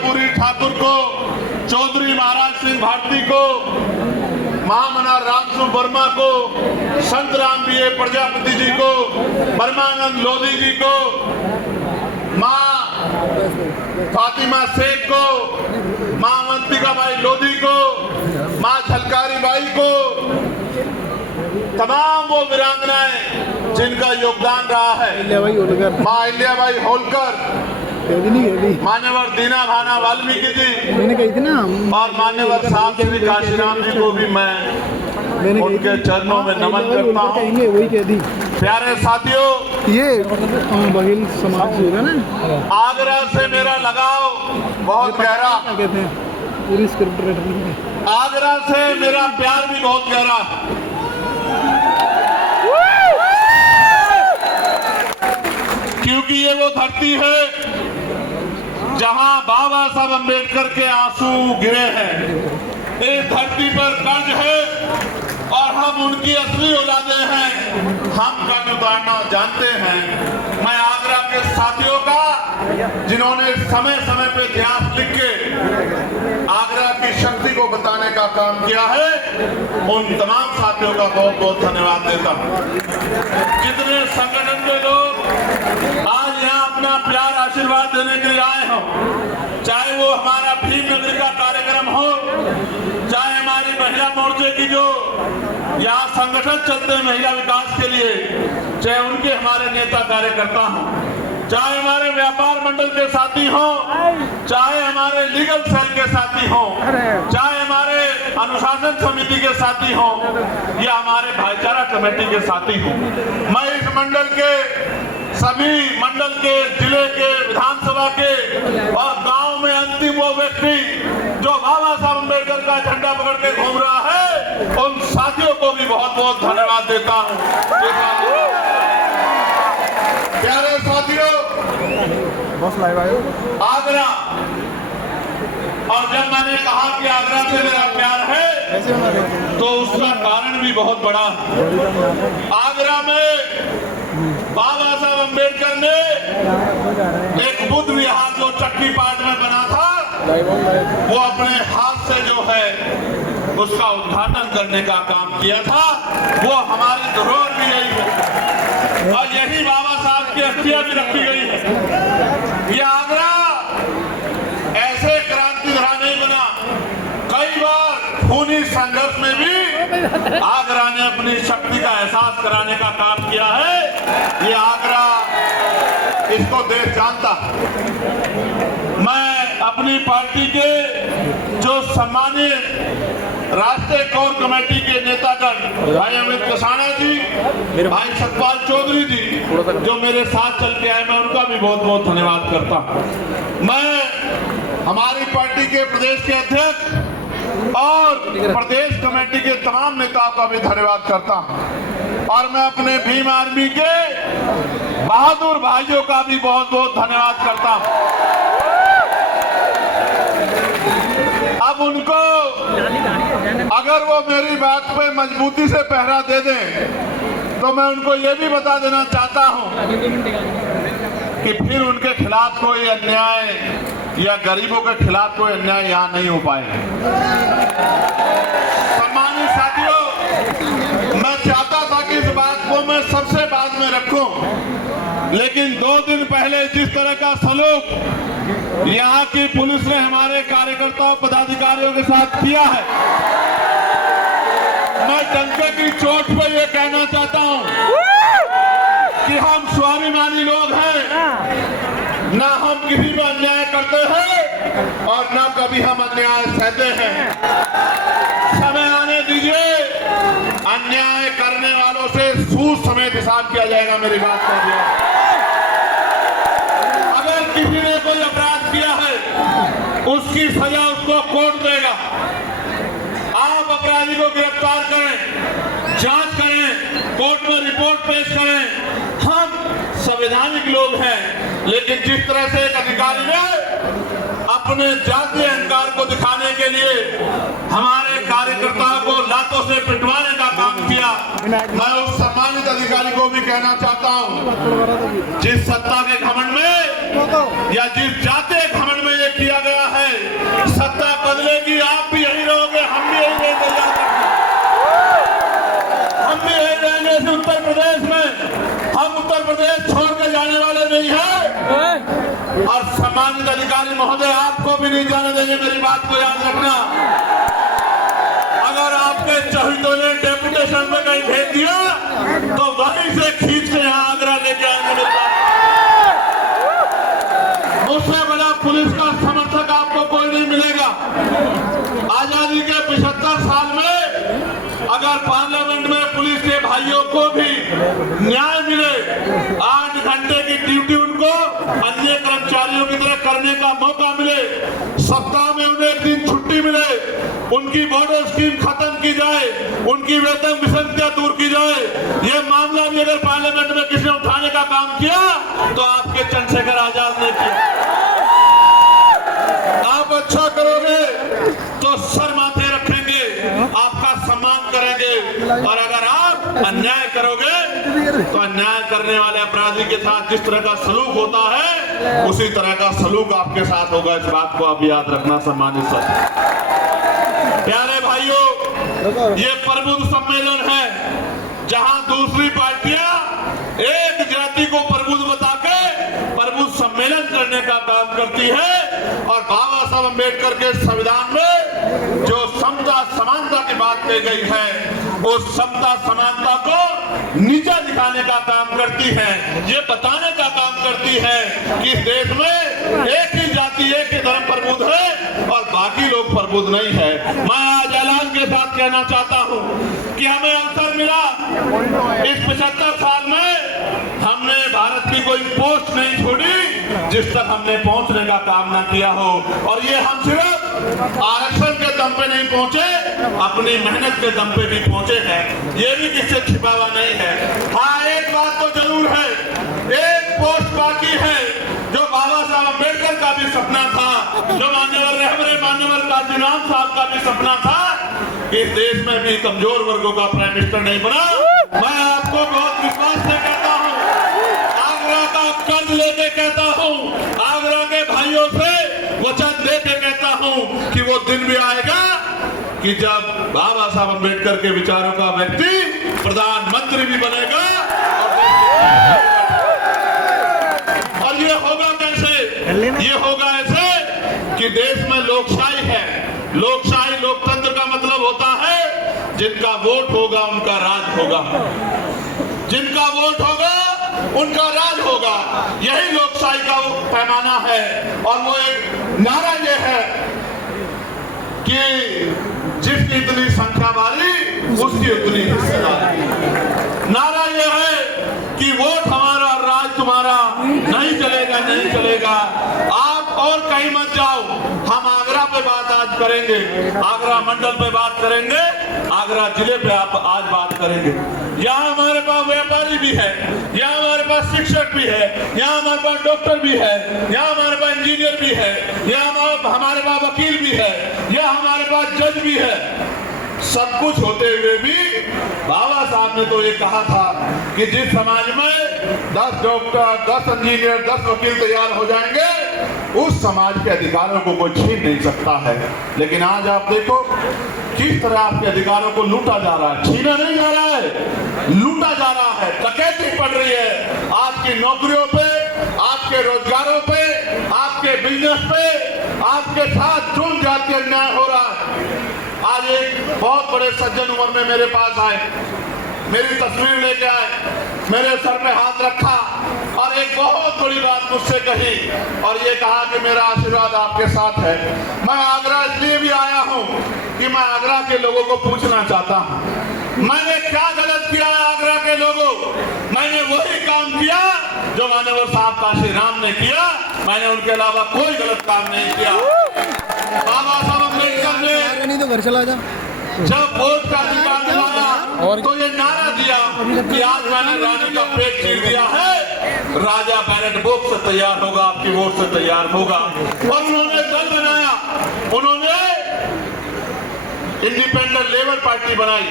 कर्पूरी ठाकुर को, चौधरी महाराज सिंह भारती को, महामना रामसु वर्मा को, संत राम बीए प्रजापति जी को, परमानंद लोधी जी को, माँ फातिमा शेख को, माँ अवंतिका बाई लोधी को, माँ झलकारी बाई को, तमाम वो वीरांगनाएं जिनका योगदान रहा है, माँ अहिल्याबाई होलकर, मान्यवर दीना भाना वाल्मीकि जी और मान्यवर साहब श्री काशीराम जी को भी मैं उनके चरणों में नमन करता हूँ। प्यारे साथियों, ये बघेल समाज होगा ना, आगरा से मेरा लगाव बहुत गहरा, पूरी स्क्रिप्ट आगरा से मेरा प्यार भी बहुत गहरा। क्योंकि ये वो धरती है जहां बाबा साहब अम्बेडकर के आंसू गिरे हैं। इस धरती पर कर्ज है और हम उनकी असली औलादे हैं, हम कर्ज उतारना जानते हैं। मैं आगरा के साथियों का, जिन्होंने समय समय पे इतिहास लिख के आगरा की शक्ति को बताने का काम किया है, उन तमाम साथियों का बहुत बहुत धन्यवाद देता हूं। जितने संगठन के लोग आज यहाँ अपना प्यार आशीर्वाद देने के लिए आए हो, चाहे वो हमारा भीम नगरी का कार्यक्रम हो, चाहे हमारी महिला मोर्चे की जो यहाँ संगठन चलते हैं महिला विकास के लिए, चाहे उनके हमारे नेता कार्यकर्ता हों, चाहे हमारे व्यापार मंडल के साथी हों, चाहे हमारे लीगल सेल के साथी हों, चाहे हमारे अनुशासन समिति के साथी हों या हमारे भाईचारा कमेटी के साथी हों, मैं इस मंडल के सभी मंडल के, जिले के, विधानसभा के और गांव में अंतिम वो व्यक्ति जो बाबा साहब अम्बेडकर का झंडा पकड़ के घूम रहा है, उन साथियों को भी बहुत बहुत धन्यवाद देता हूं। प्यारे साथियों, आगरा, और जब मैंने कहा कि आगरा से मेरा प्यार है तो उसका कारण भी बहुत बड़ा है। आगरा में बाबा साहब अम्बेडकर ने एक बुद्ध विहार जो चक्की पाट में बना था, वो अपने हाथ से जो है उसका उद्घाटन करने का काम किया था। वो हमारी धरोहर भी यही है और यही बाबा साहब की अस्थियां भी रखी गई है। ये आगरा ऐसे क्रांति धरा नहीं बना, कई बार खूनी संघर्ष में भी आगरा ने अपनी शक्ति का एहसास कराने का काम किया है। ये आगरा, इसको देश जानता। मैं अपनी पार्टी के जो सम्मानित राष्ट्रीय कोर कमेटी के नेतागण भाई अमित कसाना जी, भाई सतपाल चौधरी जी जो मेरे साथ चल के आए, मैं उनका भी बहुत बहुत धन्यवाद करता हूं। मैं हमारी पार्टी के प्रदेश के अध्यक्ष और प्रदेश कमेटी के तमाम नेताओं का भी धन्यवाद करता हूं और मैं अपने भीम आर्मी के बहादुर भाइयों का भी बहुत बहुत धन्यवाद करता हूं। अब उनको, अगर वो मेरी बात पे मजबूती से पहरा दे दें तो मैं उनको ये भी बता देना चाहता हूं कि फिर उनके खिलाफ कोई अन्याय या गरीबों के खिलाफ कोई अन्याय यहाँ नहीं हो पाएगा। सम्मानित साथियों, मैं चाहता था कि इस बात को मैं सबसे बाद में रखूं, लेकिन 2 दिन पहले जिस तरह का सलूक यहाँ की पुलिस ने हमारे कार्यकर्ताओं पदाधिकारियों के साथ किया है, मैं डंके की चोट पर यह कहना चाहता हूं कि हम स्वाभिमानी लोग हैं, ना हम किसी पर अन्याय करते हैं और ना कभी हम अन्याय सहते हैं। समय आने दीजिए, अन्याय करने वालों से सूद समेत हिसाब किया जाएगा। मेरी बात कर दिया, अगर किसी ने कोई अपराध किया है उसकी सजा उसको कोर्ट देगा। आप अपराधी को गिरफ्तार करें, जांच करें, कोर्ट में रिपोर्ट पेश करें। हम संवैधानिक लोग हैं, लेकिन जिस तरह से एक अधिकारी ने अपने जातीय अहंकार को दिखाने के लिए हमारे कार्यकर्ताओं को लातों से पिटवाने का काम किया, मैं उस सम्मानित अधिकारी को भी कहना चाहता हूं, जिस सत्ता के घमंड में या जिस जातीय घमंड में ये किया गया है, सम्मानित अधिकारी महोदय, आपको भी नहीं जाने देंगे, मेरी बात को याद रखना। अगर आपके चहेतों ने डेपुटेशन में कहीं भेज दिया तो वहीं से खींच के यहाँ आगरा लेके आएंगे। मेरी बात, उससे बड़ा पुलिस का समर्थक आपको कोई नहीं मिलेगा। आजादी के 75 साल में अगर पार्लियामेंट में पुलिस के भाइयों को भी न्याय मिले, 8 घंटे की ड्यूटी उनको अन्य कर्मचारियों की तरह करने का मौका मिले, सप्ताह में उन्हें 1 दिन छुट्टी मिले, उनकी बॉर्डर स्कीम खत्म की जाए, उनकी वेतन विसंगतियां दूर की जाए, ये मामला भी अगर पार्लियामेंट में किसी ने उठाने का काम किया तो आपके चंद्रशेखर आजाद ने किया। आप अच्छा करोगे तो सर माथे रखेंगे, आपका सम्मान करेंगे, और अगर आप अन्याय करोगे तो अन्याय करने वाले अपराधी के साथ जिस तरह का सलूक होता है उसी तरह का सलूक आपके साथ होगा। इस बात को आप याद रखना। सम्मानित सर, प्यारे भाइयों, ये प्रबुद्ध सम्मेलन है जहां दूसरी पार्टियां एक जाति को प्रबुद्ध बता के प्रबुद्ध सम्मेलन करने का काम करती है, और बाबा साहब अम्बेडकर के संविधान में जो समता समानता की बात कही गई है उस समता समानता को नीचा दिखाने का काम करती है, ये बताने का काम करती है कि इस देश में एक ही जाति एक ही धर्म प्रबुद्ध है और बाकी लोग प्रबुद्ध नहीं है। मैं आज ऐलान के साथ कहना चाहता हूं कि हमें अवसर मिला इस 75 साल में, हमने भारत की कोई पोस्ट नहीं छोड़ी जिस तक हमने पहुंचने का काम न किया हो, और ये हम सिर्फ आरक्षण के दम पे नहीं पहुंचे, अपनी मेहनत के दम पे भी पहुंचे हैं। ये भी किससे छिपा हुआ नहीं है। हाँ, एक बात तो जरूर है, एक पोस्ट बाकी है जो बाबा साहब अम्बेडकर का भी सपना था, जो मान्यवर रहबरे मान्यवर काशीराम साहब का भी सपना था, इस देश में भी कमजोर वर्गों का प्राइम मिनिस्टर नहीं बना। मैं आपको बहुत विश्वास से कहता हूं, आगरा का कर्ज लेके कहता हूं, आगरा के भाइयों से वचन देके कहता हूं कि वो दिन भी आएगा कि जब बाबा साहब अम्बेडकर के विचारों का व्यक्ति प्रधानमंत्री भी बनेगा। और ये होगा कैसे? ये होगा ऐसे कि देश में लोकशाही है। लोकशाही लोकतंत्र का मतलब होता है जिनका वोट होगा उनका राज होगा, जिनका वोट होगा उनका राज होगा। यही लोकशाही का पैमाना है। और वो एक नारा ये है कि जिसकी इतनी संख्या वाली उसकी उतनी हिस्सेदारी। नारा ये है कि वोट हमारा राज तुम्हारा, नहीं चलेगा नहीं चलेगा। आप और कहीं मत जाओ, हम आगरा पे बात आज करेंगे, आगरा मंडल पे बात करेंगे, आगरा जिले पे आप आज बात करेंगे। यहाँ हमारे पास व्यापारी भी है, यहाँ हमारे पास शिक्षक भी है, यहाँ हमारे पास डॉक्टर भी है, यहाँ हमारे पास इंजीनियर भी है, यहाँ हमारे पास वकील भी है, यहाँ हमारे पास जज भी है। सब कुछ होते हुए भी बाबा साहब ने तो ये कहा था कि जिस समाज में 10 डॉक्टर, 10 इंजीनियर, 10 वकील तैयार हो जाएंगे, उस समाज के अधिकारों को कोई छीन नहीं सकता है। लेकिन आज आप देखो किस तरह आपके अधिकारों को लूटा जा रहा है। छीना नहीं जा रहा है, लूटा जा रहा है, डकैती पड़ रही है आपकी नौकरियों पे, आपके रोजगारों पे, आपके बिजनेस पे, आपके साथ जुल्म जाति अन्याय हो रहा है। आज एक बहुत बड़े सज्जन उम्र में मेरे पास आए, मेरी तस्वीर लेके आए, मेरे सर पे हाथ रखा और एक बहुत बड़ी बात मुझसे कही और ये कहा कि मेरा आशीर्वाद आपके साथ है। मैं आगरा इसलिए भी आया हूँ कि मैं आगरा के लोगों को पूछना चाहता हूँ, मैंने क्या गलत किया है आगरा के लोगों? मैंने वही काम किया जो मान्यवर साहब काशीराम ने किया, मैंने उनके अलावा कोई गलत काम नहीं किया। बाबा साहब अम्बेडकर ने नहीं तो घर चला जा। जब वोट का अधिकार दिलाया तो ये नारा दिया कि आज मैंने रानी का पेट चीर दिया है, राजा बैलेट बॉक्स से तैयार होगा, आपकी वोट से तैयार होगा। और उन्होंने दल बनाया, उन्होंने इंडिपेंडेंट लेबर पार्टी बनाई।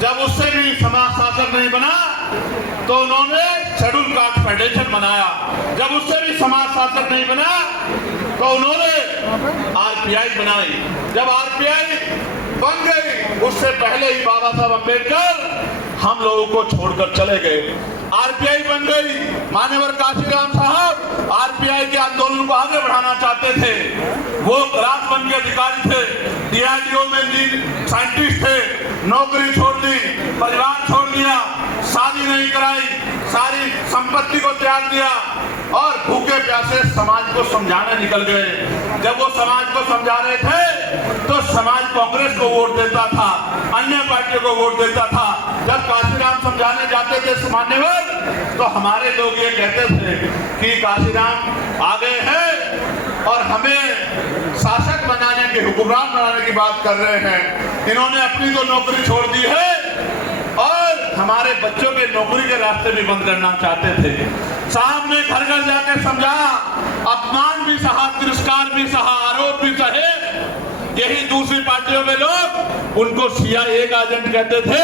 जब उससे भी समाज शासक नहीं बना तो उन्होंने शेड्यूल कास्ट फेडरेशन बनाया। जब उससे भी समाज शासक नहीं बना तो उन्होंने आरपीआई बनाई। जब आरपीआई बन गई उससे पहले ही बाबा साहब अम्बेडकर हम लोगों को छोड़कर चले गए। आरपीआई बन गई। मान्यवर काशीराम साहब आरपीआई के आंदोलन को आगे बढ़ाना चाहते थे। वो राजभवन के अधिकारी थे, डीआरडीओ में साइंटिस्ट थे, नौकरी छोड़ दी, परिवार छोड़ दिया, शादी नहीं कराई, सारी संपत्ति को त्याग दिया और भूखे प्यासे समाज को समझाने निकल गए। जब वो समाज को समझा रहे थे तो समाज कांग्रेस को वोट देता था, अन्य पार्टियों को वोट देता था। जब काशीराम समझाने जाते थे मान्यवर तो हमारे लोग ये कहते थे कि काशीराम आगे है और हमें शासक बनाने के, हुक्मरान बनाने की बात कर रहे हैं। इन्होंने अपनी तो नौकरी छोड़ दी है और हमारे बच्चों के नौकरी के रास्ते भी बंद करना चाहते थे। साहब ने घर घर जाकर समझाया, अपमान भी सहा, तिरस्कार भी सहा, आरोप भी सहे। यही दूसरी पार्टियों के लोग उनको सीआईए का एजेंट कहते थे।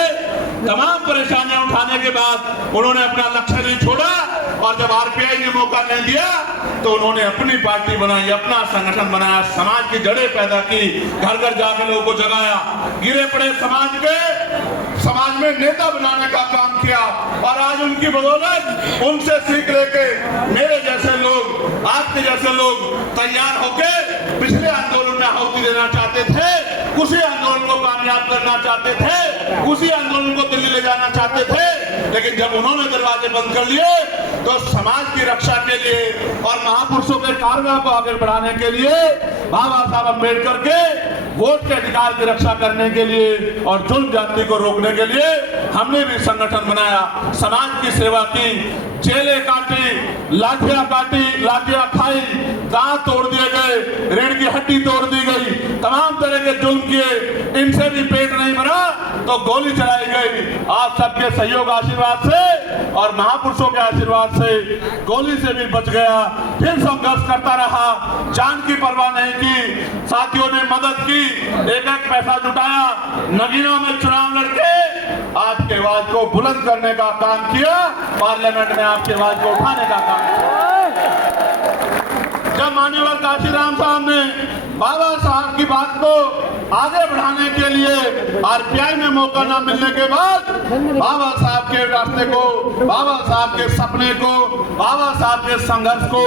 तमाम परेशानियां उठाने के बाद उन्होंने अपना लक्ष्य नहीं छोड़ा और जब आरपीआई ने मौका नहीं दिया तो उन्होंने अपनी पार्टी बनाई, अपना संगठन बनाया, समाज की जड़ें पैदा की, घर घर जाकर लोगों को जगाया, गिरे पड़े समाज में नेता बनाने का काम किया और आज उनकी बदौलत उनसे सीख लेके मेरे जैसे लोग, आपके जैसे लोग तैयार होके पिछले आंदोलन में आहुति देना चाहते थे, उसी आंदोलन को कामयाब करना चाहते थे, उसी आंदोलन को दिल्ली ले जाना चाहते थे। लेकिन जब उन्होंने दरवाजे बंद कर लिए तो समाज की रक्षा के लिए और महापुरुषों के कार्यों को आगे बढ़ाने के लिए, बाबा साहब अम्बेडकर के वोट के अधिकार की रक्षा करने के लिए और जुल्म जाति को रोकने के लिए हमने भी संगठन बनाया, समाज की सेवा की, जेलें काटी, लाठियां काटी, लाठियां खाई, दांत तोड़ दिए गए, रीढ़ की हड्डी तोड़ दी गई, तमाम तरह के जुल्म किए, इनसे भी पेट नहीं भरा तो गोली चलाई गई। आप सबके सहयोग आशीर्वाद से और महापुरुषों के आशीर्वाद से गोली से भी बच गया। फिर संघर्ष करता रहा, जान की परवाह नहीं की, साथियों ने मदद की, एक एक पैसा जुटाया, नगीना में चुनाव लड़के आपके आवाज को बुलंद करने का काम किया, पार्लियामेंट में आपके आवाज को उठाने का काम किया। जब मान्यवर काशीराम साहब ने बाबा साहब की बात को आगे बढ़ाने के लिए आरपीआई में मौका न मिलने के बाद बाबा साहब के रास्ते को, बाबा साहब के सपने को, बाबा साहब के संघर्ष को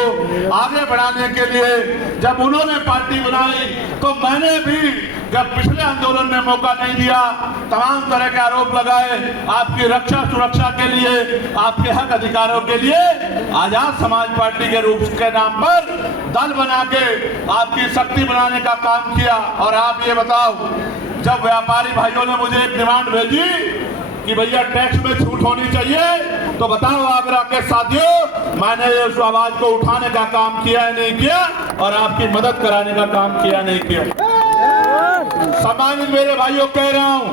आगे बढ़ाने के लिए जब उन्होंने पार्टी बनाई तो मैंने भी जब पिछले आंदोलन में मौका नहीं दिया, तमाम तरह के आरोप लगाए, आपकी रक्षा सुरक्षा के लिए, आपके हक अधिकारों के लिए आजाद समाज पार्टी के रूप के नाम पर दल बना के आपकी शक्ति बनाने का काम किया। और आप ये बताओ, जब व्यापारी भाइयों ने मुझे एक डिमांड भेजी कि भैया टैक्स में छूट होनी चाहिए, तो बताओ आगरा के साथियों, मैंने उस आवाज को उठाने का काम किया है नहीं किया और आपकी मदद कराने का काम किया नहीं किया। सम्मानित मेरे भाइयों, कह रहा हूं,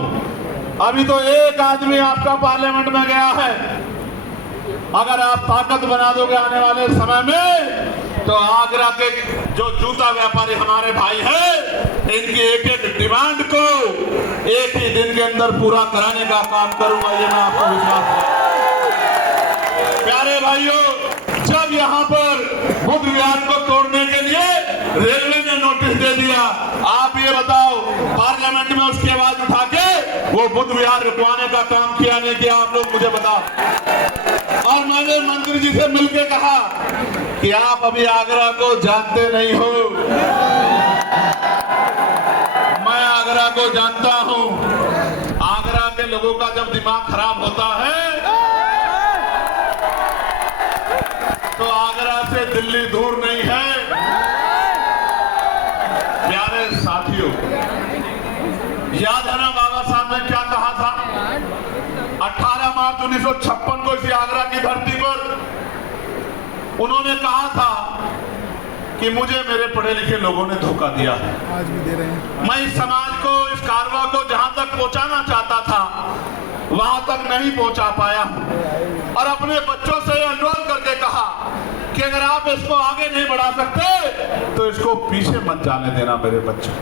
अभी तो एक आदमी आपका पार्लियामेंट में गया है। अगर आप ताकत बना दोगे आने वाले समय में तो आगरा के जो जूता व्यापारी हमारे भाई हैं, इनकी एक एक डिमांड को एक ही दिन के अंदर पूरा कराने का काम करूंगा, ये मैं आपको विश्वास है। प्यारे भाइयों, जब यहाँ पर बुद्ध विहार को तोड़ने के लिए रेलवे ने नोटिस दे दिया, आप ये बताओ पार्लियामेंट में उसकी आवाज उठा के वो बुद्ध विहार रुकवाने का काम किया नहीं किया, आप लोग मुझे बताओ। और मैंने मंत्री जी से मिलकर कहा कि आप अभी आगरा को जानते नहीं हो, मैं आगरा को जानता हूं। आगरा के लोगों का जब दिमाग खराब होता है तो आगरा से दिल्ली दूर नहीं है। प्यारे साथियों, याद है ना बाबा साहब ने क्या कहा था? 18 मार्च 1956 को इसी आगरा की धरती पर उन्होंने कहा था कि मुझे मेरे पढ़े लिखे लोगों ने धोखा दिया है। आज भी दे रहे हैं। मैं इस समाज को, इस कारवा को जहां तक पहुंचाना चाहता था वहां तक नहीं पहुंचा पाया हूं। और अपने बच्चों से अनुरोध करके कहा कि अगर आप इसको आगे नहीं बढ़ा सकते तो इसको पीछे मत जाने देना मेरे बच्चों।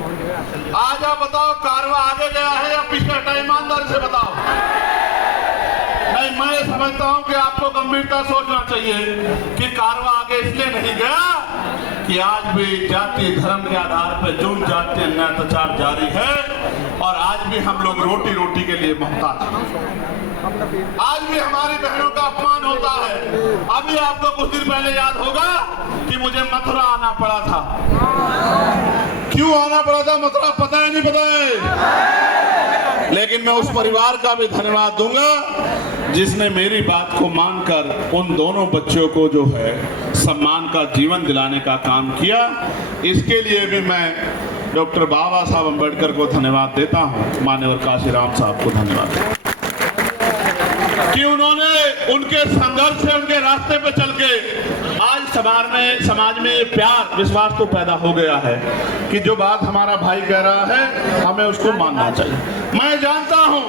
आज आप बताओ, कारवा आगे गया है या पीछे हटा? ईमानदारी से बताओ। नहीं, मैं समझता हूं कि आपको गंभीरता सोचना चाहिए कि कारवा आगे इसलिए नहीं गया कि आज भी जाति धर्म के आधार पर जुल्म जाति अन्याय अत्याचार जारी है और आज भी हम लोग रोटी रोटी के लिए मोहताज हैं। आज भी हमारी बहनों का अपमान होता अभी आपको कुछ दिन पहले याद होगा कि मुझे मथुरा आना पड़ा था। क्यों आना पड़ा था मथुरा, पता है नहीं पता है? लेकिन मैं उस परिवार का भी धन्यवाद दूंगा जिसने मेरी बात को मानकर उन दोनों बच्चों को जो है सम्मान का जीवन दिलाने का काम किया। इसके लिए भी मैं डॉक्टर बाबा साहब अम्बेडकर को धन्यवाद देता हूं, मान्यवर काशीराम साहब को धन्यवाद कि उन्होंने उनके संघर्ष से, उनके रास्ते पे चल के आज समाज में ये प्यार विश्वास तो पैदा हो गया है कि जो बात हमारा भाई कह रहा है हमें उसको मानना चाहिए। मैं जानता हूं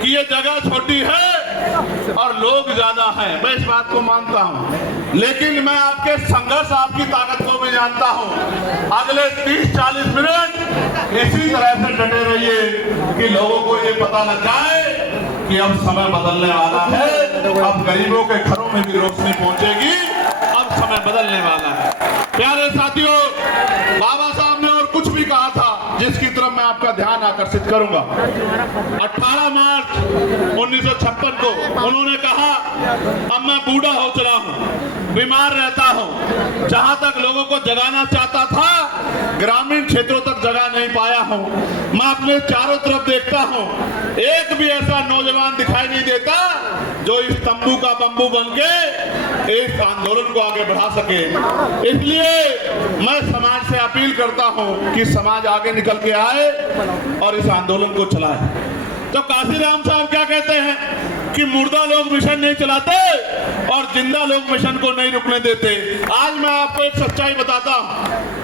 कि ये जगह छोटी है और लोग ज्यादा हैं, मैं इस बात को मानता हूं, लेकिन मैं आपके संघर्ष, आपकी ताकत को भी जानता हूं। अगले 30-40 मिनट इसी तरह से डटे रहिए कि लोगों को ये पता लग जाए कि अब समय बदलने वाला है, अब गरीबों के घरों में भी रोशनी पहुंचेगी, अब समय बदलने वाला है। प्यारे साथियों, बाबा साहब ने और कुछ भी कहा था जिसकी तरफ मैं आपका ध्यान आकर्षित करूंगा। 18 मार्च 1956 को उन्होंने कहा, अब मैं बूढ़ा हो चला हूं, बीमार रहता हूं, जहां तक लोगों को जगाना चाहता था ग्रामीण क्षेत्रों तक जगा नहीं पाया हूं। मैं अपने चारों तरफ देखता हूं, एक भी ऐसा नौजवान दिखाई नहीं देता जो इस तंबू का बंबू बन के इस आंदोलन को आगे बढ़ा सके। इसलिए मैं समाज से अपील करता हूं कि समाज आगे निकल के आए और इस आंदोलन को चलाए। तो काशीराम साहब क्या कहते हैं कि मुर्दा लोग मिशन नहीं चलाते और जिंदा लोग मिशन को नहीं रुकने देते। आज मैं आपको एक सच्चाई बताता हूं,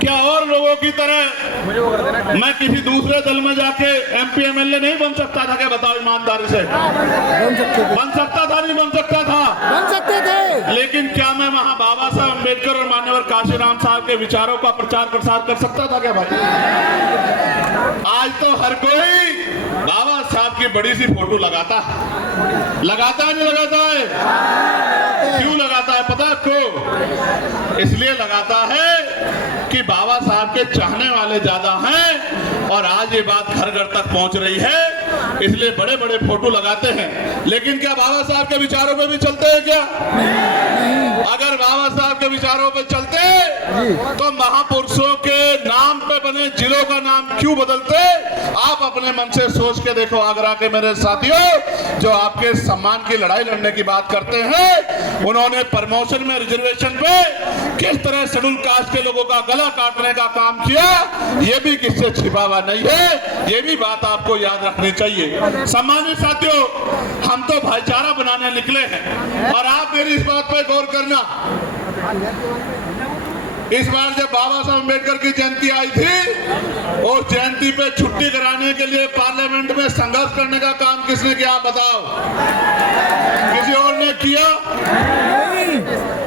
क्या और लोगों की तरह मैं किसी दूसरे दल में जाके MP MLA नहीं बन सकता था क्या? बताओ ईमानदारी से। बन सकता था, नहीं बन सकता था? बन सकते थे। लेकिन क्या मैं वहां बाबा साहब अम्बेडकर और मान्यवर काशीराम साहब के विचारों का प्रचार प्रसार कर सकता था क्या भाई? आज तो हर कोई बाबा साहब की बड़ी सी फोटो लगाता है, लगाता है नहीं लगाता है? क्यों लगाता है पता है आपको? इसलिए लगाता है कि बाबा साहब के चाहने वाले ज्यादा हैं और आज ये बात घर घर तक पहुंच रही है, इसलिए बड़े बड़े फोटो लगाते हैं। लेकिन क्या बाबा साहब के विचारों पे भी चलते हैं क्या? अगर बाबा साहब के विचारों पे चलते तो महापुरुषों के नाम पे बने जिलों का नाम क्यों बदलते? आप अपने मन से सोच के देखो। आगरा के मेरे साथियों जो आपके सम्मान की लड़ाई लड़ने की बात करते हैं, उन्होंने प्रमोशन में रिजर्वेशन पे किस तरह शेड्यूल कास्ट के लोगों का गला काटने का काम किया, ये भी किससे छिपा हुआ नहीं है, ये भी बात आपको याद रखनी चाहिए। सम्मानित साथियों, हम तो भाईचारा बनाने निकले हैं और आप मेरी इस बात पर गौर करना। इस बार जब बाबा साहब अम्बेडकर की जयंती आई थी और जयंती पे छुट्टी कराने के लिए पार्लियामेंट में संघर्ष करने का काम किसने किया आप बताओ? किसी और ने किया?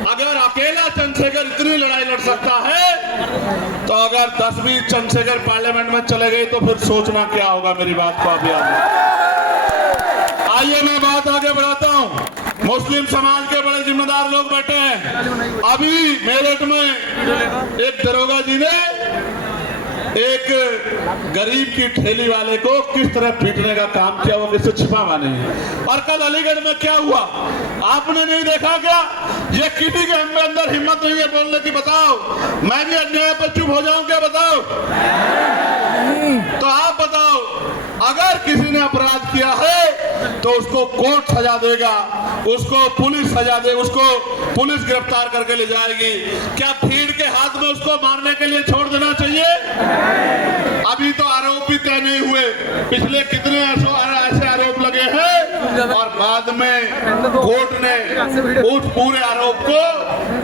अगर अकेला चंद्रशेखर इतनी लड़ाई लड़ सकता है तो अगर 10-20 चंद्रशेखर पार्लियामेंट में चले गए तो फिर सोचना क्या होगा। मेरी बात को अभी आइए मैं बात आगे बढ़ाता हूं। मुस्लिम समाज के बड़े जिम्मेदार लोग बैठे हैं। अभी मेरठ में एक दरोगा जी ने एक गरीब की ठेली वाले को किस तरह पीटने का काम किया, वो किससे छिपा हुआ नहीं है। और कल अलीगढ़ में क्या हुआ आपने नहीं देखा क्या? ये किसी के अंदर हिम्मत नहीं है बोलने की। बताओ मैं भी अन्याय पर चुप हो जाऊं क्या? बताओ तो आप बताओ, अगर किसी ने अपराध किया है तो उसको कोर्ट सजा देगा, उसको पुलिस सजा दे, उसको पुलिस गिरफ्तार करके ले जाएगी। क्या भीड़ के हाथ में उसको मारने के लिए छोड़ देना चाहिए? अभी तो आरोप भी तय नहीं हुए, पिछले कितने ऐसे आरोप लगे हैं और बाद में कोर्ट ने उस पूरे आरोप को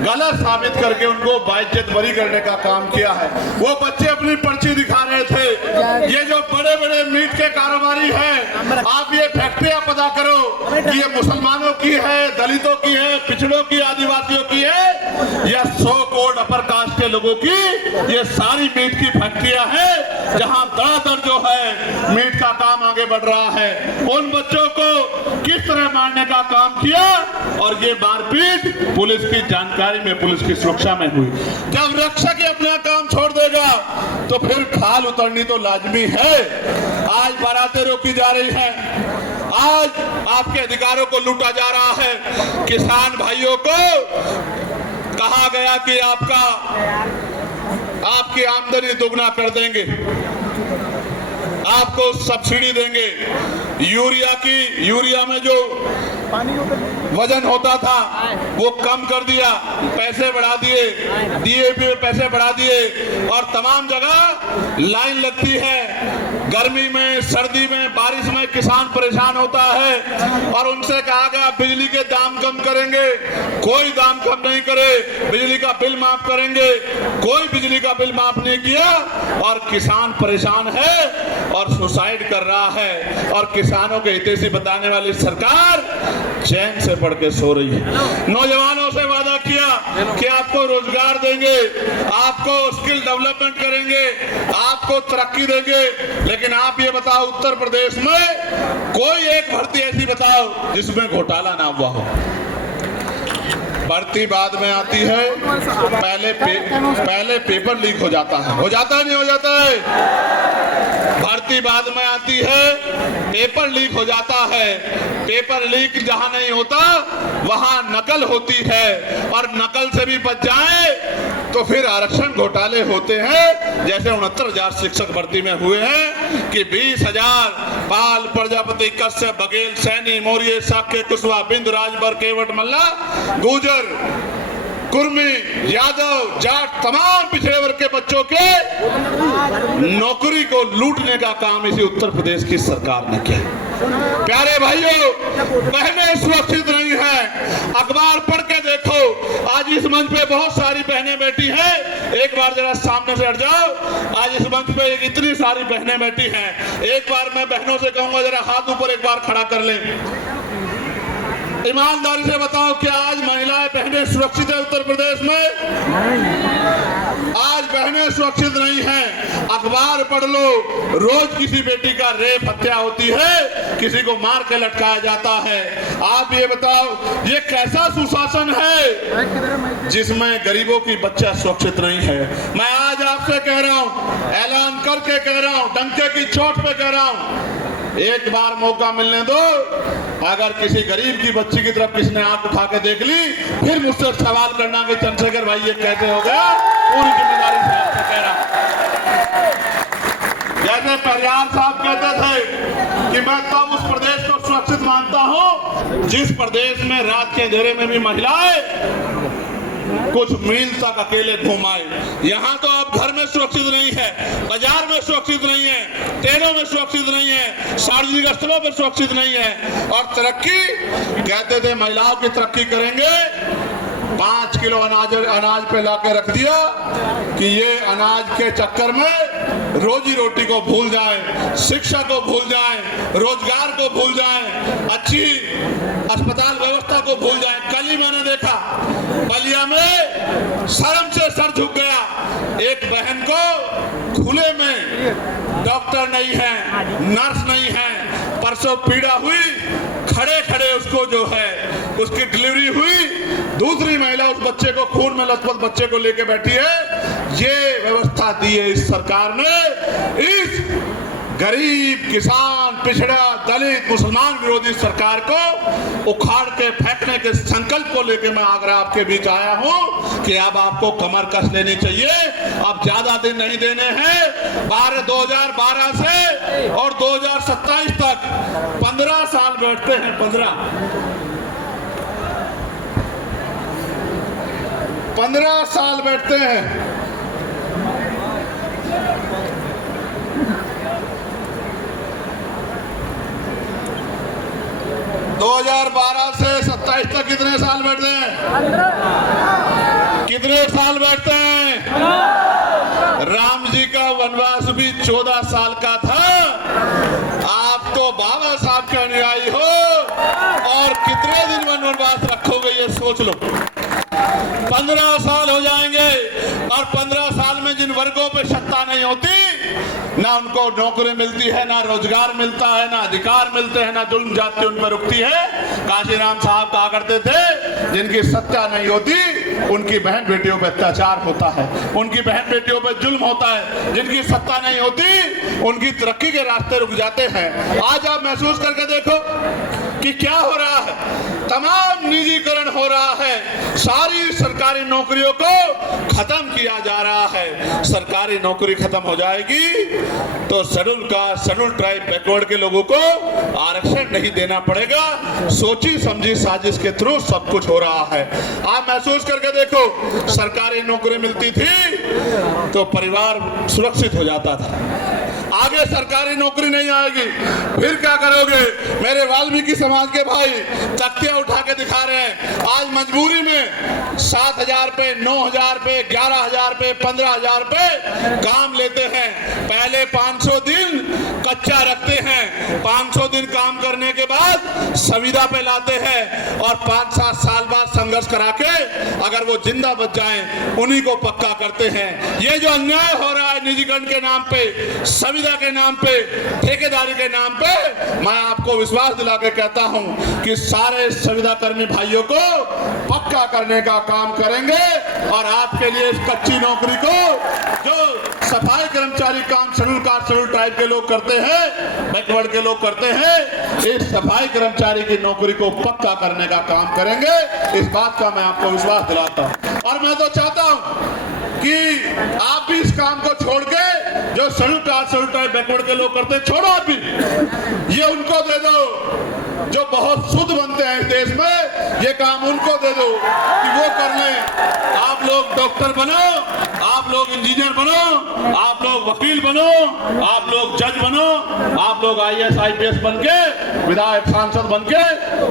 गलत साबित करके उनको बाइज्जत बरी करने का काम किया है। वो बच्चे अपनी पर्ची दिखा रहे थे। ये जो बड़े बड़े मीट के कारोबारी हैं, आप ये फैक्ट्रियां पता करो कि ये मुसलमानों की है, दलितों की है, पिछड़ों की, आदिवासियों की है या 100 करोड़ अपर कास्ट के लोगों की, ये सारी मीट की फैक्ट्रियां हैं जहां दर जो है मीट का काम आगे बढ़ रहा है। उन बच्चों को किस तरह मारने का काम किया और ये मारपीट पुलिस की जानकारी में, पुलिस की सुरक्षा में हुई। जब रक्षक अपना काम छोड़ देगा तो फिर खाल उतरनी तो लाजमी है। आज बारातें रोकी जा रही हैं, आज आपके अधिकारों को लूटा जा रहा है। किसान भाइयों को कहा गया कि आपकी आमदनी दुगना कर देंगे, आपको सब्सिडी देंगे। यूरिया में जो वजन होता था वो कम कर दिया, पैसे बढ़ा दिए, डीएपी में पैसे बढ़ा दिए और तमाम जगह लाइन लगती है। गर्मी में, सर्दी में, बारिश में किसान परेशान होता है और उनसे कहा गया बिजली के दाम कम करेंगे, कोई दाम कम नहीं करे। बिजली का बिल माफ करेंगे, कोई बिजली का बिल माफ नहीं किया और किसान परेशान है और सुसाइड कर रहा है। और किसानों के हितैषी बताने वाली सरकार चैन से पढ़ के सो रही है। नौजवानों से वादा किया कि आपको रोजगार देंगे, आपको स्किल डेवलपमेंट करेंगे, आपको तरक्की देंगे। लेकिन आप ये बताओ, उत्तर प्रदेश में कोई एक भर्ती ऐसी बताओ जिसमें घोटाला ना हुआ हो। भर्ती बाद में आती है, पहले पेपर लीक हो जाता है। हो जाता है नहीं हो जाता है? भर्ती बाद में आती है, पेपर लीक हो जाता है। पेपर लीक जहां नहीं होता वहां नकल होती है और नकल से भी बच जाए तो फिर आरक्षण घोटाले होते हैं, जैसे 69,000 शिक्षक भर्ती में हुए हैं कि 20,000 पाल, प्रजापति, कश्यप, बघेल, सैनी, मौर्य, शाक्य, कुशवाहा, बिंद, राजभर, केवट, मल्ला, गुर्जर, कुर्मी, यादव, जाट, तमाम पिछड़े वर्ग के बच्चों के नौकरी को लूटने का काम इसी उत्तर प्रदेश की सरकार ने किया। प्यारे भाइयों, बहनें सुरक्षित नहीं हैं। अखबार पढ़ के देखो, आज इस मंच पे बहुत सारी बहनें बैठी हैं। एक बार जरा सामने से हट जाओ, आज इस मंच पे इतनी सारी बहनें बैठी हैं। एक बार मैं बहनों से कहूंगा जरा हाथ ऊपर एक बार खड़ा कर लें। ईमानदारी से बताओ, क्या आज महिलाएं, बहनें सुरक्षित है उत्तर प्रदेश में? आज बहनें सुरक्षित नहीं हैं। अखबार पढ़ लो, रोज किसी बेटी का रेप, हत्या होती है, किसी को मार के लटकाया जाता है। आप ये बताओ, ये कैसा सुशासन है जिसमें गरीबों की बच्चा सुरक्षित नहीं है? मैं आज आपसे कह रहा हूं, ऐलान करके कह रहा हूं, डंके की चोट पे कह रहा हूं, एक बार मौका मिलने दो। अगर किसी गरीब की बच्ची की तरफ किसी ने आंख उठा के देख ली, फिर मुझसे सवाल करना कि चंद्रशेखर भाई ये कैसे हो गया। पूरी जिम्मेदारी से आपसे कह रहा हूं। जैसे परियार साहब कहते थे कि मैं तब उस प्रदेश को सुरक्षित मानता हूं जिस प्रदेश में रात के अंधेरे में भी महिलाएं कुछ मील तक अकेले घूम आए। यहाँ तो आप घर में सुरक्षित नहीं है, बाजार में सुरक्षित नहीं है, ट्रेनों में सुरक्षित नहीं है, सार्वजनिक स्थलों पर सुरक्षित नहीं है। और तरक्की कहते थे महिलाओं की तरक्की करेंगे, 5 किलो अनाज पे लाके रख दिया कि ये अनाज के चक्कर में रोजी रोटी को भूल जाए, शिक्षा को भूल जाए, रोजगार को भूल जाए, अच्छी अस्पताल व्यवस्था को भूल जाए। कल ही मैंने देखा बलिया में शर्म से सर झुक गया। एक बहन को खुले में डॉक्टर नहीं है, नर्स नहीं है, परसों पीड़ा हुई, खड़े खड़े उसको जो है उसकी डिलीवरी हुई। दूसरी महिला उस बच्चे को, खून में लथपथ बच्चे को लेके बैठी है। ये व्यवस्था दी है इस सरकार ने। इस गरीब, किसान, पिछड़ा, दलित, मुसलमान विरोधी सरकार को उखाड़ के फेंकने के संकल्प को लेकर मैं आगरा आपके बीच आया हूं कि अब आपको कमर कस लेनी चाहिए। अब ज्यादा दिन नहीं देने हैं। 2012 से और 2027 तक 15 साल बैठते हैं। 15 साल बैठते हैं। 2012 से 27 तक कितने साल बैठते हैं? कितने साल बैठते हैं? राम जी का वनवास भी 14 साल का था। आप तो बाबा साहब के अनुयायी हो और कितने दिन वनवास रखोगे ये सोच लो। 15 साल हो जाएंगे और 15 साल में जिन वर्ग वर्गों पे सत्ता नहीं होती, ना उनको नौकरी मिलती है, ना रोजगार मिलता है, ना अधिकार मिलते हैं, ना जुल्म जाति उन पर रुकती है। काशीराम साहब कहा करते थे, जिनकी सत्ता नहीं होती उनकी बहन बेटियों पे अत्याचार होता है, उनकी बहन बेटियों पे जुल्म होता है। जिनकी सत्ता नहीं होती उनकी तरक्की के रास्ते रुक जाते हैं। आज आप महसूस करके देखो कि क्या हो रहा है। तमाम निजीकरण हो रहा है, सारी सरकारी नौकरियों को खत्म किया जा रहा है। सरकारी नौकरी खत्म हो जाएगी तो schedule caste, schedule tribe, backward के लोगों को आरक्षण नहीं देना पड़ेगा। सोची समझी साजिश के थ्रू सब कुछ हो रहा है। आप महसूस करके देखो, सरकारी नौकरी मिलती थी तो परिवार सुरक्षित हो जाता था। आगे सरकारी नौकरी नहीं आएगी, फिर क्या करोगे? मेरे वाल्मीकि समाज के भाई तख्तियां उठा के दिखा रहे हैं। आज मजबूरी में 7,000 पे, 9,000 पे, 11,000 पे, 15,000 पे काम लेते हैं। पहले 500 दिन कच्चा रखते हैं, 500 दिन काम करने के बाद संविदा पे लाते हैं और 5-7 साल बाद संघर्ष करा के अगर वो जिंदा बच जाएं उन्हीं को पक्का करते हैं। ये जो अन्याय हो रहा है निजीकरण के नाम पे, संविदा के नाम पे, ठेकेदारी के नाम पे, मैं आपको विश्वास दिला के कहता हूं कि सारे संविदा कर्मी भाइयों को पक्का करने का काम करेंगे और आपके लिए इस कच्ची नौकरी को जो सफाई कर्मचारी काम शेड्यूल कास्ट, शेड्यूल ट्राइब के लोग करते हैं, बैकवर्ड के लोग करते हैं, इस सफाई कर्मचारी की नौकरी को पक्का करने का काम करेंगे। इस बात का मैं आपको विश्वास दिलाता हूं और मैं तो चाहता हूं कि आप भी इस काम को छोड़ के जो schedule caste, schedule tribe, backward के लोग करते हैं, छोड़ो। आप भी ये उनको दे दो जो बहुत शुद्ध बनते हैं इस देश में, ये काम उनको दे दो कि वो कर लें। आप लोग डॉक्टर बनो, आप लोग इंजीनियर बनो, आप लोग वकील बनो, आप लोग जज बनो, आप लोग IAS IPS बन के, विधायक सांसद बन के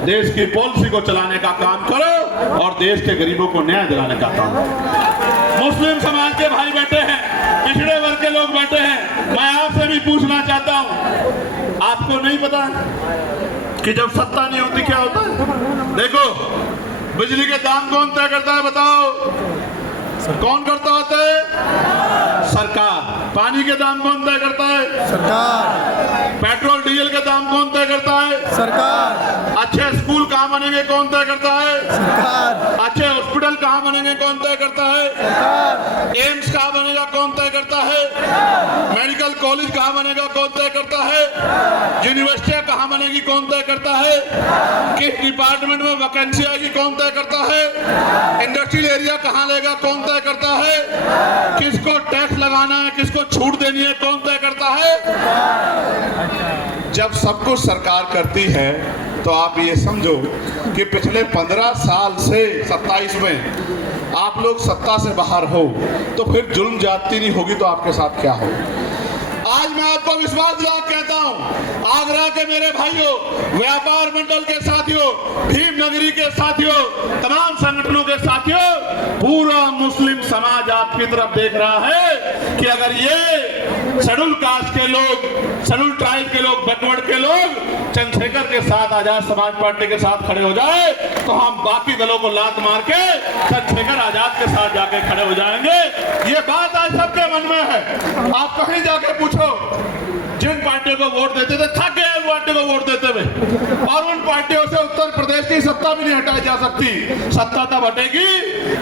देश की पॉलिसी को चलाने का काम करो और देश के गरीबों को न्याय दिलाने का काम करो। मुस्लिम समाज के भाई बैठे हैं, पिछड़े वर्ग के लोग बैठे हैं, मैं आपसे भी पूछना चाहता हूं, आपको नहीं पता कि जब सत्ता नहीं होती क्या होता है? देखो, बिजली के दाम कौन तय करता है बताओ? कौन करता होता है? सरकार। पानी के दाम कौन तय करता है? सरकार। पेट्रोल डीजल के दाम कौन तय करता है? सरकार। अच्छे स्कूल कहाँ बनेंगे कौन तय करता है? सरकार। अच्छे हॉस्पिटल कहाँ बनेंगे कौन तय करता है? सरकार। एम्स कहाँ बनेगा कौन तय करता है? मेडिकल कॉलेज कहाँ बनेगा कौन तय करता है? यूनिवर्सिटियां कहाँ बनेगी कौन तय करता है? किस डिपार्टमेंट में वैकेंसी आएगी कौन तय करता है? इंडस्ट्रियल एरिया कहाँ लेगा कौन तय करता है? किसको टैक्स लगाना है, किसको छूट देनी है कौन तय करता है? जब सब कुछ सरकार करती है तो आप ये समझो कि पिछले 15 साल से 27 में आप लोग सत्ता से बाहर हो तो फिर जुल्म जाती नहीं होगी तो आपके साथ क्या हो? आज मैं आपको विश्वास दिला कहता हूं, आगरा के मेरे भाइयों, व्यापार मंडल के साथियों, भीम नगरी के साथियों, तमाम संगठनों के साथियों, पूरा मुस्लिम समाज आपकी तरफ देख रहा है कि अगर ये शेड्यूल कास्ट के लोग, शेड्यूल ट्राइब के लोग, बैकवर्ड के लोग चंद्रशेखर के साथ, आजाद समाज पार्टी के साथ खड़े हो जाए तो हम बाकी दलों को लात मार के चंद्रशेखर आजाद के साथ जाके खड़े हो जाएंगे। ये बात आज सबके मन में है। आप कहीं जाके पूछो, जिन पार्टियों को वोट देते थे थक गए पार्टी को वोट देते हुए, और उन पार्टियों से उत्तर प्रदेश की सत्ता भी नहीं हटाई जा सकती। सत्ता तब हटेगी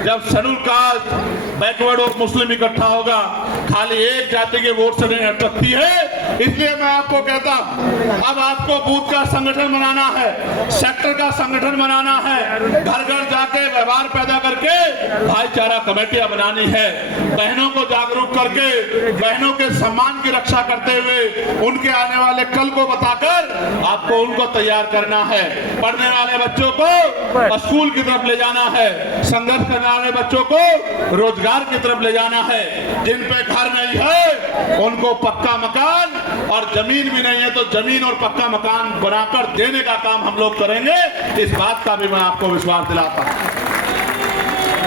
जब शेड्यूल कास्ट, बैकवर्ड और मुस्लिम इकट्ठा होगा। खाली एक जाति के वोट से नहीं हट सकती है। इसलिए मैं आपको कहता हूं, अब आपको बूथ का संगठन बनाना है, सेक्टर का संगठन बनाना है, घर घर जाके व्यवहार पैदा करके भाईचारा कमेटियां बनानी है, बहनों को जागरूक करके बहनों के सम्मान की रक्षा करते हुए उनके आने वाले कल को बताकर आपको उनको तैयार करना है। पढ़ने वाले बच्चों को स्कूल की तरफ ले जाना है, संघर्ष करने वाले बच्चों को रोजगार की तरफ ले जाना है। जिन पे घर नहीं है उनको पक्का मकान, और जमीन भी नहीं है तो जमीन और पक्का मकान बनाकर देने का काम हम लोग करेंगे। इस बात का भी मैं आपको विश्वास दिलाता हूं।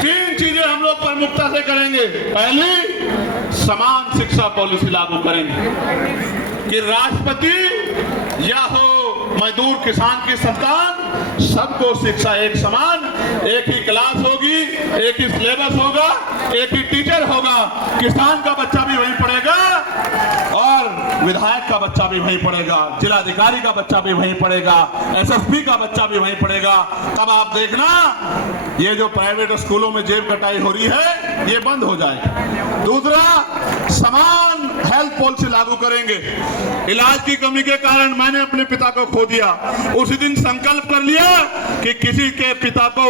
3 चीजें हम लोग प्रमुखता से करेंगे। पहली, समान शिक्षा पॉलिसी लागू करेंगे कि राष्ट्रपति या हो मजदूर किसान की संतान, सबको शिक्षा एक समान, एक ही क्लास होगी, एक ही सिलेबस होगा, एक ही टीचर होगा। किसान का बच्चा भी वहीं पढ़ेगा और विधायक का बच्चा भी वहीं पढ़ेगा, जिलाधिकारी का बच्चा भी वहीं पढ़ेगा, एसएसपी का बच्चा भी वहीं पढ़ेगा। तब आप देखना ये जो प्राइवेट स्कूलों में जेब कटाई हो रही है ये बंद हो जाएगी। दूसरा, समान हेल्थ पॉलिसी लागू करेंगे। इलाज की कमी के कारण मैंने अपने पिता को खो दिया। उसी दिन संकल्प कर लिया कि किसी के पिता को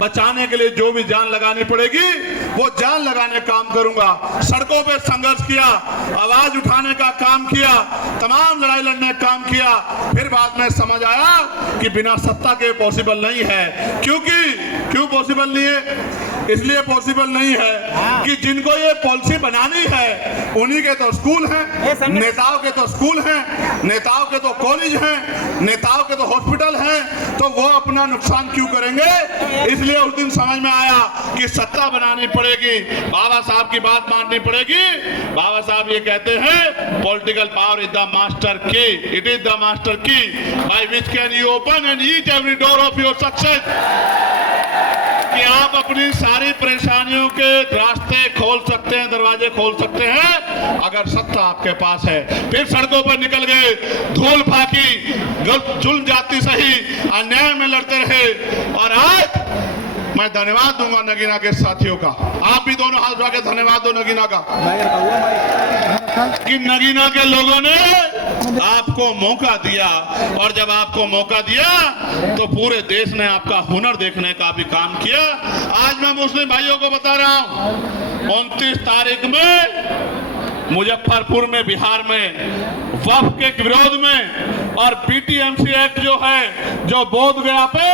बचाने के लिए जो भी जान लगानी पड़ेगी वो जान लगाने काम करूंगा। सड़कों पे संघर्ष किया, आवाज उठाने का काम किया, तमाम लड़ाई लड़ने का काम किया। फिर बाद में समझ आया कि बिना सत्ता के पॉसिबल नहीं है। क्यों पॉसिबल नहीं है? इसलिए पॉसिबल नहीं है कि जिनको ये पॉलिसी बनानी है उन्हीं के तो स्कूल हैं, नेताओं के तो स्कूल हैं, नेताओं के तो कॉलेज हैं, नेताओं के तो हॉस्पिटल हैं, तो वो अपना नुकसान क्यों करेंगे? इसलिए उस दिन समझ में आया कि सत्ता बनानी पड़ेगी, बाबा साहब की बात माननी पड़ेगी। बाबा साहब ये कहते हैं political power is the master की, इट इज द मास्टर की by which can you open and each every door of your success. कि आप अपनी सारी परेशानियों के रास्ते खोल सकते हैं, दरवाजे खोल सकते हैं अगर सत्ता आपके पास है। फिर सड़कों पर निकल गए, धूल फाकी, जुल्म जाति सही, अन्याय में लड़ते रहे। और आज मैं धन्यवाद दूंगा नगीना के साथियों का। आप भी दोनों हाथ उठा के धन्यवाद दो नगीना का कि नगीना के लोगों ने आपको मौका दिया, और जब आपको मौका दिया तो पूरे देश ने आपका हुनर देखने का भी काम किया। आज मैं मुस्लिम भाइयों को बता रहा हूं 29 तारीख में मुजफ्फरपुर में, बिहार में वक्फ के विरोध में और पीटीएमसी एक्ट जो है, जो बोध गया पे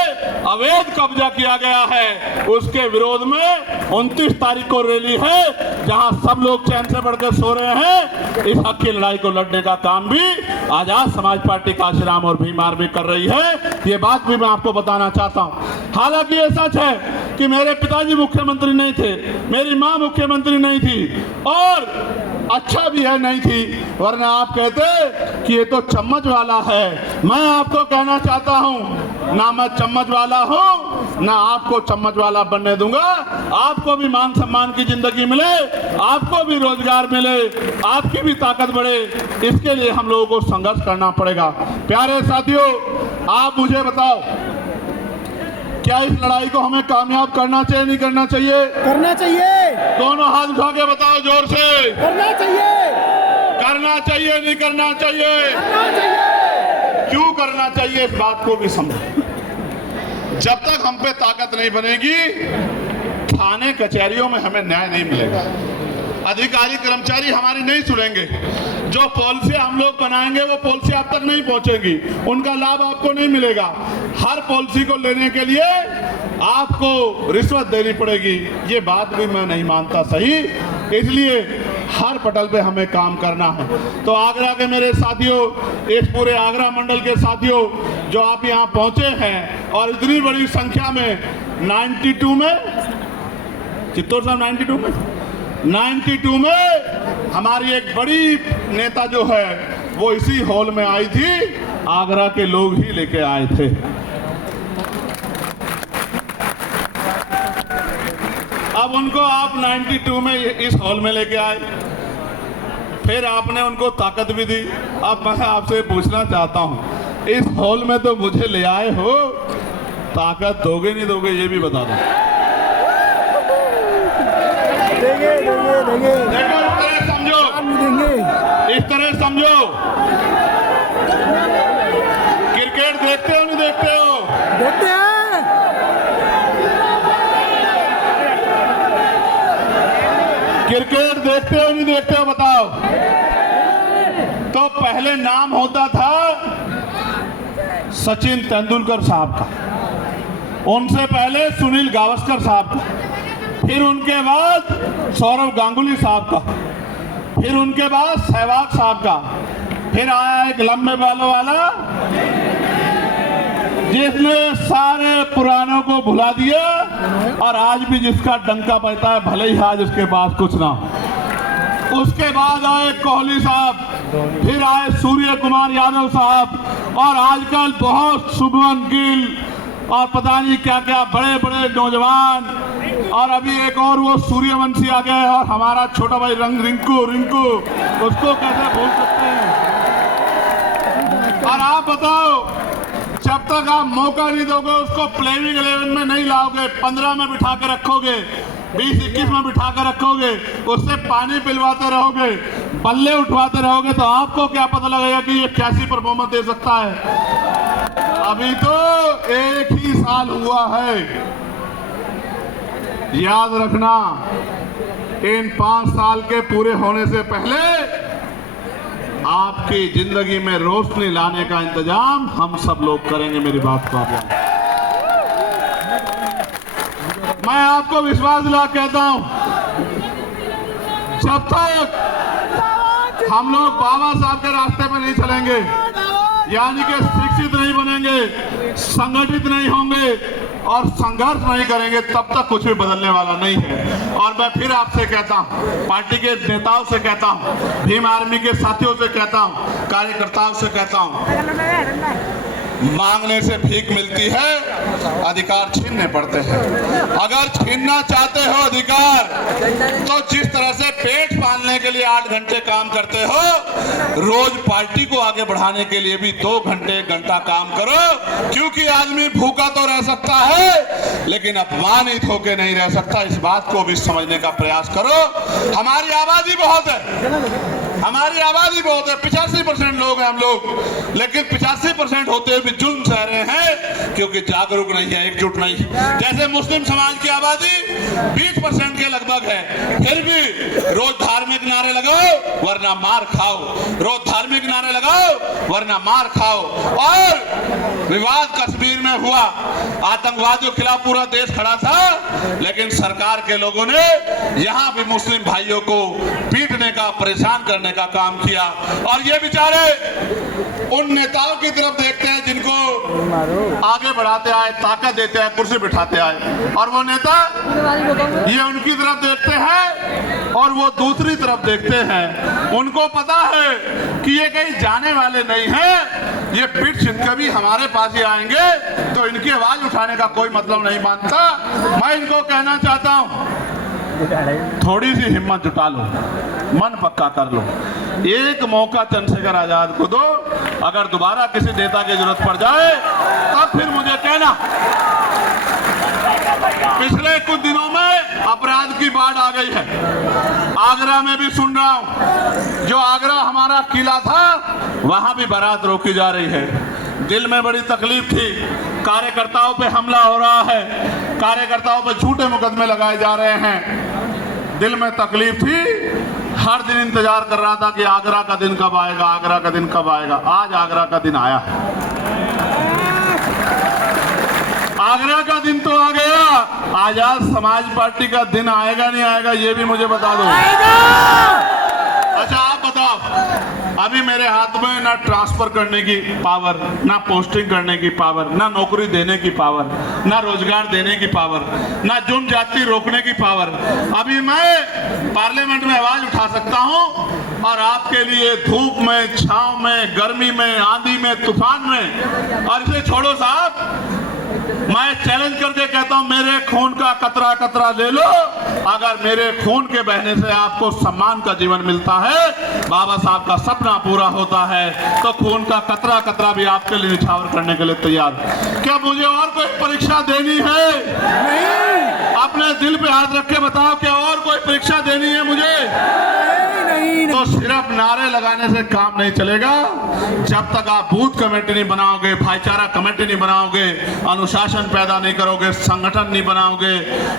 अवैध कब्जा किया गया है, उसके विरोध में 29 तारीख को रैली है जहां सब लोग चैन से बढ़कर सो रहे हैं। इस हक की लड़ाई को लड़ने का काम भी आजाद समाज पार्टी काशीराम और भीम आर्मी कर रही है। ये बात भी मैं आपको बताना चाहता हूं। हालांकि ये सच है कि मेरे पिताजी मुख्यमंत्री नहीं थे, मेरी मां मुख्यमंत्री नहीं थी, और अच्छा भी है नहीं थी, वरना आप कहते कि ये तो चम्मच वाला है। मैं आपको कहना चाहता हूं, ना मैं चम्मच वाला हूं, ना आपको चम्मच वाला बनने दूंगा। आपको भी मान सम्मान की जिंदगी मिले, आपको भी रोजगार मिले, आपकी भी ताकत बढ़े, इसके लिए हम लोगों को संघर्ष करना पड़ेगा। प्यारे साथियों, आप मुझे बताओ, क्या इस लड़ाई को हमें कामयाब करना चाहिए, नहीं करना चाहिए? करना चाहिए। दोनों हाथ उठा के बताओ जोर से। करना चाहिए। करना चाहिए, नहीं करना चाहिए? करना चाहिए। क्यों करना चाहिए इस बात को भी समझो। जब तक हम पे ताकत नहीं बनेगी, थाने कचहरियों में हमें न्याय नहीं मिलेगा, अधिकारी कर्मचारी हमारी नहीं सुनेंगे। जो पॉलिसी हम लोग बनाएंगे वो पॉलिसी आप तक नहीं पहुंचेगी, उनका लाभ आपको नहीं मिलेगा। हर पॉलिसी को लेने के लिए आपको रिश्वत देनी पड़ेगी। ये बात भी मैं नहीं मानता सही, इसलिए हर पटल पे हमें काम करना है। तो आगरा के मेरे साथियों, इस पूरे आगरा मंडल के साथियों, जो आप यहाँ पहुंचे हैं और इतनी बड़ी संख्या में 92 में, चित्तौड़ साहब 92 में हमारी एक बड़ी नेता जो है वो इसी हॉल में आई थी, आगरा के लोग ही लेके आए थे। अब उनको आप 92 में इस हॉल में लेके आए, फिर आपने उनको ताकत भी दी। अब मैं आपसे पूछना चाहता हूं, इस हॉल में तो मुझे ले आए हो, ताकत दोगे नहीं दोगे ये भी बता दो। देंगे। देखो इस तरह समझो, इस तरह समझो। क्रिकेट देखते हो नहीं देखते हो? देखते हैं। क्रिकेट देखते हो नहीं देखते हो बताओ? तो पहले नाम होता था सचिन तेंदुलकर साहब का, उनसे पहले सुनील गावस्कर साहब का, फिर उनके बाद सौरव गांगुली साहब का, फिर उनके बाद सहवाग साहब का, फिर आया एक लंबे बालों वाला जिसने सारे पुरानों को भुला दिया, और आज भी जिसका डंका बजता है भले ही आज उसके पास कुछ ना हो। उसके बाद आए कोहली साहब, फिर आए सूर्य कुमार यादव साहब, और आजकल बहुत शुभमन गिल और पता नहीं क्या क्या बड़े बड़े नौजवान, और अभी एक और वो सूर्यवंशी आ गए, और हमारा छोटा भाई रिंकू उसको कैसे भूल सकते हैं। और आप बताओ, जब तक आप मौका नहीं दोगे, उसको प्लेइंग 11 में नहीं लाओगे, 15 में बिठा के रखोगे, 20-21 में बिठा कर रखोगे, उससे पानी पिलवाते रहोगे, बल्ले उठवाते रहोगे, तो आपको क्या पता लगेगा कि ये कैसी परफॉर्मेंस दे सकता है। अभी तो 1 ही साल हुआ है। याद रखना, इन 5 साल के पूरे होने से पहले आपकी जिंदगी में रोशनी लाने का इंतजाम हम सब लोग करेंगे। मेरी बात को आप, मैं आपको विश्वास दिला कहता हूं, जब तक हम लोग बाबा साहब के रास्ते पर नहीं चलेंगे, यानी कि शिक्षित नहीं बनेंगे, संगठित नहीं होंगे और संघर्ष नहीं करेंगे, तब तक कुछ भी बदलने वाला नहीं है। और मैं फिर आपसे कहता हूं, पार्टी के नेताओं से कहता हूं, भीम आर्मी के साथियों से कहता हूं, कार्यकर्ताओं से कहता हूं, मांगने से भीख मिलती है, अधिकार छीनने पड़ते हैं। अगर छीनना चाहते हो अधिकार, तो जिस तरह से पेट पालने के लिए 8 घंटे काम करते हो, रोज पार्टी को आगे बढ़ाने के लिए भी 2 घंटा काम करो, क्योंकि आदमी भूखा तो रह सकता है लेकिन अपमानित होकर नहीं रह सकता। इस बात को भी समझने का प्रयास करो। हमारी आबादी बहुत है, हमारी आबादी बहुत है, 85% लोग हैं हम लोग, लेकिन 85% होते हुए भी जुल्म सह रहे हैं क्योंकि जागरूक नहीं है, एकजुट नहीं। जैसे मुस्लिम समाज की आबादी 20% के लगभग है, फिर भी रोज धार्मिक नारे लगाओ वरना मार खाओ, रोज धार्मिक नारे लगाओ वरना मार खाओ। और विवाद कश्मीर में हुआ, आतंकवादियों के खिलाफ पूरा देश खड़ा था, लेकिन सरकार के लोगों ने यहां भी मुस्लिम भाइयों को पीटने का, परेशान करने का काम किया। और ये बेचारे उन नेताओं की तरफ देखते हैं जिनको आगे बढ़ाते आए, ताकत देते आए, कुर्सी बिठाते आए, और वो नेता ये उनकी तरफ देखते हैं और वो दूसरी तरफ देखते हैं। उनको पता है कि ये कहीं जाने वाले नहीं हैं, ये पीठ छिन के भी हमारे पास ही आएंगे, तो इनकी आवाज उठाने का कोई मतलब नहीं मानता। मैं इनको कहना चाहता हूं, थोड़ी सी हिम्मत जुटा लो, मन पक्का कर लो, एक मौका चंद्रशेखर आजाद को दो। अगर दोबारा किसी नेता की जरूरत पड़ जाए तब फिर मुझे कहना। पिछले कुछ दिनों में अपराध की बाढ़ आ गई है, आगरा में भी सुन रहा हूं, जो आगरा हमारा किला था वहां भी बारात रोकी जा रही है। दिल में बड़ी तकलीफ थी, कार्यकर्ताओं पे हमला हो रहा है, कार्यकर्ताओं पे झूठे मुकदमे लगाए जा रहे हैं, दिल में तकलीफ थी। हर दिन इंतजार कर रहा था कि आगरा का दिन कब आएगा, आगरा का दिन कब आएगा। आज आगरा का दिन आया, आगरा का दिन तो आ गया। आजाद समाज पार्टी का दिन आएगा नहीं आएगा ये भी मुझे बता दो। अच्छा आप बताओ, अभी मेरे हाथ में ना ट्रांसफर करने की पावर, ना पोस्टिंग करने की पावर, ना नौकरी देने की पावर, ना रोजगार देने की पावर, ना जुर्म जाति रोकने की पावर। अभी मैं पार्लियामेंट में आवाज उठा सकता हूं और आपके लिए धूप में, छांव में, गर्मी में, आंधी में, तूफान में। और इसे छोड़ो साहब, मैं चैलेंज करके कहता हूं, मेरे खून का कतरा कतरा ले लो। अगर मेरे खून के बहने से आपको सम्मान का जीवन मिलता है, बाबा साहब का सपना पूरा होता है, तो खून का कतरा कतरा भी आपके लिए निछावर करने के लिए तैयार। क्या मुझे और कोई परीक्षा देनी है? नहीं। अपने दिल पे हाथ रख के बताओ, क्या और कोई परीक्षा देनी है मुझे? नहीं। तो सिर्फ नारे लगाने से काम नहीं चलेगा। जब तक आप बूथ कमेटी नहीं बनाओगे, भाईचारा कमेटी नहीं बनाओगे, अनुशासन पैदा नहीं करोगे, संगठन नहीं बनाओगे,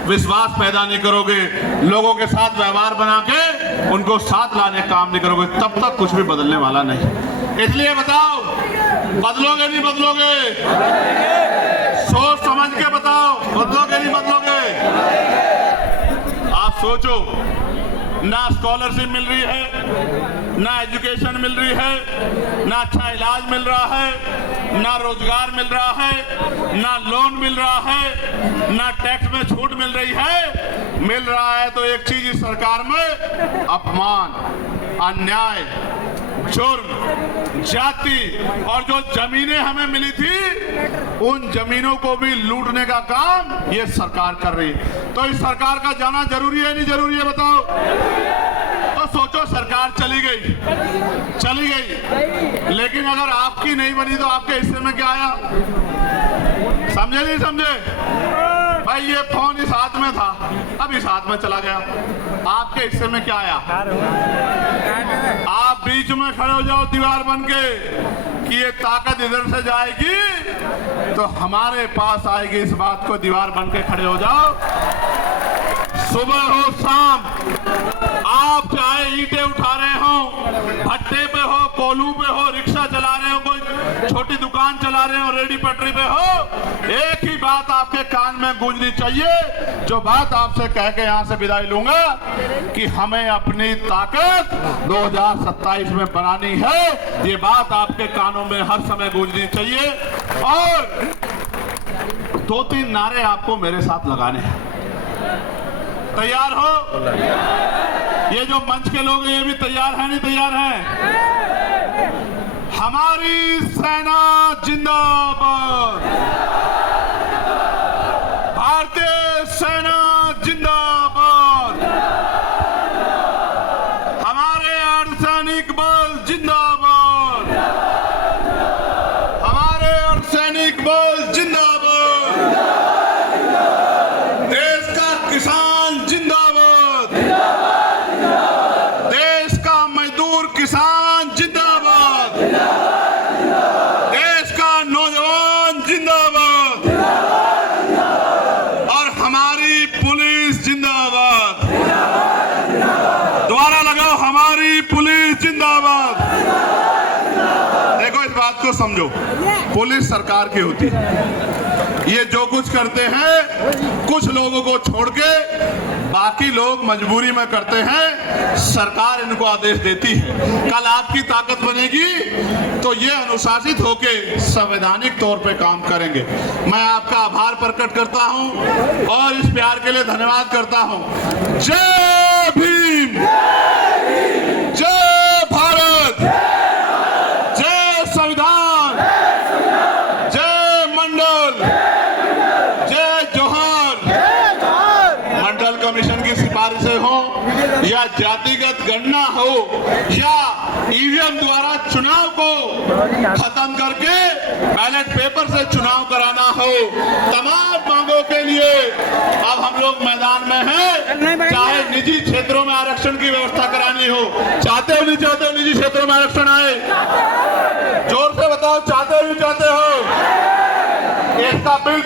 विश्वास पैदा नहीं करोगे, लोगों के साथ व्यवहार बना के उनको साथ लाने काम नहीं करोगे, तब तक कुछ भी बदलने वाला नहीं। इसलिए बताओ, बदलोगे नहीं बदलोगे? सोच समझ के बताओ, बदलोगे नहीं बदलोगे? आप सोचो, ना स्कॉलरशिप मिल रही है, ना एजुकेशन मिल रही है, ना अच्छा इलाज मिल रहा है, ना रोजगार मिल रहा है, ना लोन मिल रहा है, ना टैक्स में छूट मिल रही है। मिल रहा है तो एक चीज इस सरकार में अपमान, अन्याय, जुर्म, जाति और जो जमीनें हमें मिली थी उन जमीनों को भी लूटने का काम ये सरकार कर रही है। तो इस सरकार का जाना जरूरी है नहीं जरूरी है बताओ? तो सोचो सरकार चली गई, लेकिन अगर आपकी नहीं बनी तो आपके हिस्से में क्या आया? समझे नहीं समझे? भाई ये फोन इस हाथ में था, अब इस हाथ में चला गया, आपके हिस्से में क्या आया? आप बीच में खड़े हो जाओ दीवार बन के कि ये ताकत इधर से जाएगी तो हमारे पास आएगी, इस बात को दीवार बन के खड़े हो जाओ। सुबह हो शाम आप चाहे ईंटें उठा रहे हो, भट्टे पे हो, कोलू पे हो, रिक्शा चला रहे हो, कोई छोटी दुकान चला रहे हो, रेडी पटरी पे हो, एक ही बात आपके कान में गूंजनी चाहिए, जो बात आपसे कह के यहाँ से विदाई लूंगा कि हमें अपनी ताकत 2027 में बनानी है। ये बात आपके कानों में हर समय गूंजनी चाहिए और 2-3 नारे आपको मेरे साथ लगाने हैं। तैयार हो? ये जो मंच के लोग हैं ये भी तैयार हैं नहीं तैयार हैं? हमारी सेना जिंदाबाद, भारतीय सेना जिंदाबाद, हमारे अर्धसैनिक बल जिंदाबाद, हमारे अर्धसैनिक बल जिंदाबाद, देश का किसान जिंदाबाद, देश का मजदूर किसान जिंदाबाद, देश का नौजवान जिंदाबाद और हमारी पुलिस जिंदाबाद। दोबारा लगाओ, हमारी पुलिस जिंदाबाद। देखो इस बात को समझो, पुलिस सरकार की होती है, ये जो कुछ करते हैं कुछ लोगों को छोड़ के बाकी लोग मजबूरी में करते हैं, सरकार इनको आदेश देती है। कल आपकी ताकत बनेगी तो ये अनुशासित होके संवैधानिक तौर पे काम करेंगे। मैं आपका आभार प्रकट करता हूं और इस प्यार के लिए धन्यवाद करता हूं। जय भीम, जय भारत, जय संविधान, जय मंडल, जय जोहार। मंडल कमीशन की सिफारिशें हो या जातिगत गणना हो या ईवीएम द्वारा चुनाव को खत्म करके बैलेट पेपर से चुनाव कराना हो, तमाम मांगों के लिए अब हम लोग मैदान में हैं। चाहे निजी क्षेत्रों में आरक्षण की व्यवस्था करानी हो, चाहते हो नहीं चाहते हो निजी क्षेत्रों में आरक्षण आए? जोर से बताओ, चाहते हो नहीं चाहते हो? इसका बिल